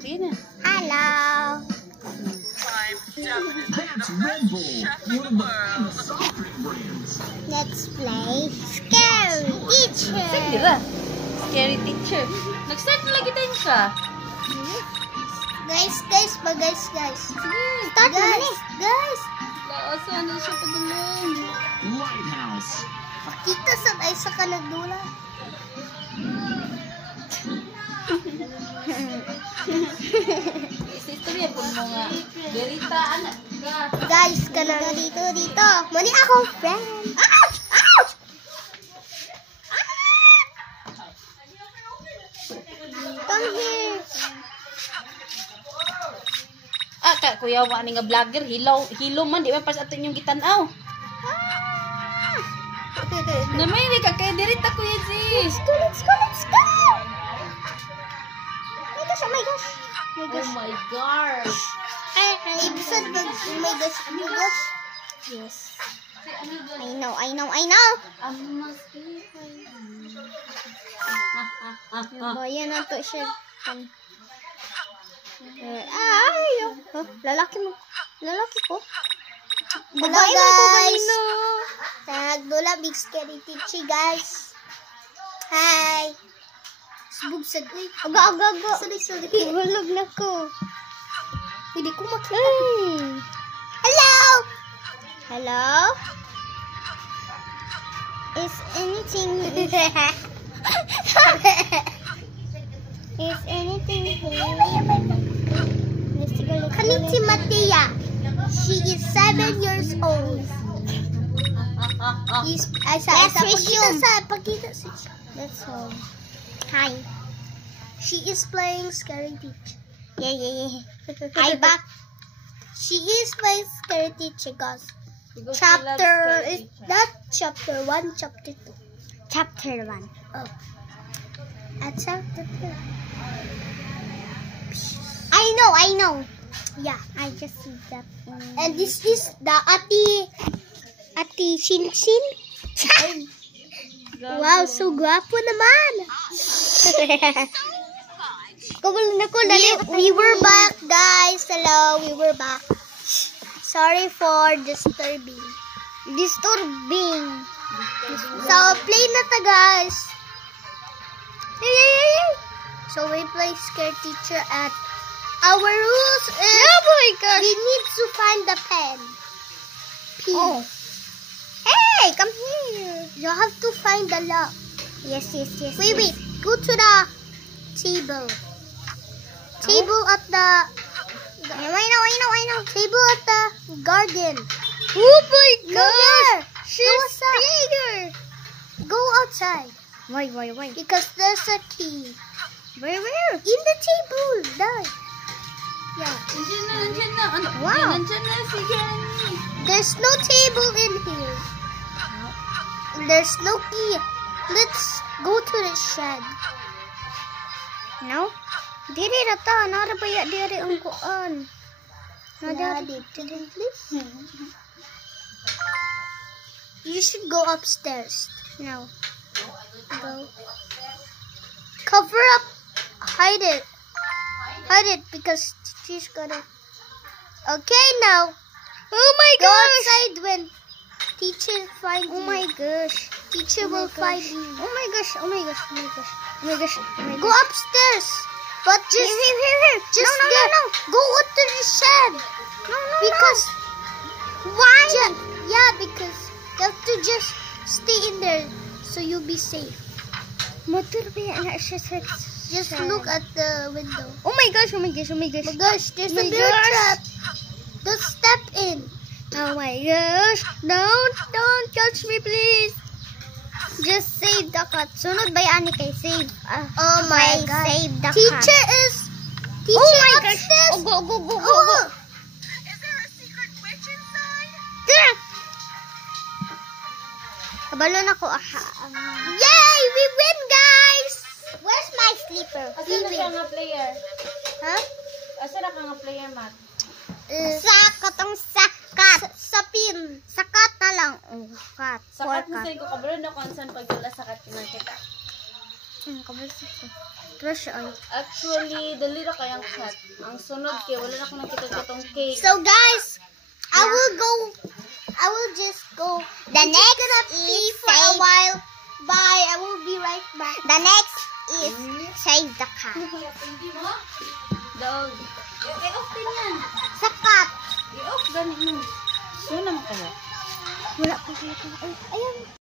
Sige na. Hello. That's Red Bull, one of the famous soft drink brands. Let's play Scary Teacher. Sige ba? Scary teacher. Nag-start na lagi tayo ka. Guys. Sige. Start guys. Laasan na siya pagulong. Lighthouse. Kita sa ay sa kanagdula. Istorya po mo nga. Derita, anak. Guys, kanang dito. Mani ako, friend. Ouch! Come here. Kuya wa ni nga vlogger, hilaw man di man pas ato yung gitanaw. Namay ni ka kay dirita kuya sis. Let's go. Oh my gosh. Oh my gosh. Episode mag oh my gosh. Yes. I know. Bayan na to siya. Lalaki ko. Hello guys. Nagdula big scary teacher guys. Hi. Bugsad. Aga. Sorry. Hulog na ko. Hindi ko makita. Hello? Is anything here? Kanin si Matia. She is 7 years old. Pakita sa. That's all. Hi. She is playing Scary Teacher. Yeah. Hi, back. She is playing Scary Teacher, guys. Chapter is that chapter 1, chapter 2. Chapter 1. Oh. At chapter 2. I know. Yeah, I just see that. And this is the Ati Shin. Wow, so guwapo naman. We were back, guys. Hello, we were back. Sorry for disturbing. So, play na ta, guys. So, we play Scare Teacher at our rules is we need to find the pen. P. Oh. Hey, come here. You have to find the lock. Yes. Wait. Go to the table. Table at the... I know. Table at the garden. Oh my gosh. She's bigger. Go outside. Why? Because there's a key. Where? In the table. Die. Yeah. Nandiyan na. Wow. Nandiyan na si Jenny. There's no table in here. There's no key. Let's go to the shed. No? Diri na ta. Nara ba ya diri ang kuan? Please. You should go upstairs. No. Go. Cover up. Hide it because she's gonna. Okay, now. Oh my gosh. Go outside when teacher finds you. Oh my gosh. Teacher will find you. Oh my gosh. Go upstairs. But just here. Just no. Go to the shed. No. Because why? Yeah, because you have to just stay in there so you'll be safe. Just look at the window. Oh my gosh. There's a bear trap. Don't step in. Oh my gosh. Don't touch me, please. Just save the cat. Sunod ba yan ni kay save? Oh my God. Save the cat. Teacher upstairs. Go. Is there a secret witch inside? Kabalon ako. Yay! We win, guys! Where's my sleeper? Asa na ka nga player? Huh? Asa na ka nga player, Matt? Sapin. Sakat na lang. Oh, kat. Sakat mo sa ko kabalo na kung saan pagdala sakat kinakita. Trash ay. Actually, dali ra kayang cut. Ang sunod kay wala na ko nakita katong cake. So guys, I will just go. The next is for a while. Bye. I will be right back. The next is save the cat. Hindi mo? Dog. I-off din yan. Sa cat. I-off gani mo. Sino naman kaya? Wala pa dito. Ayun.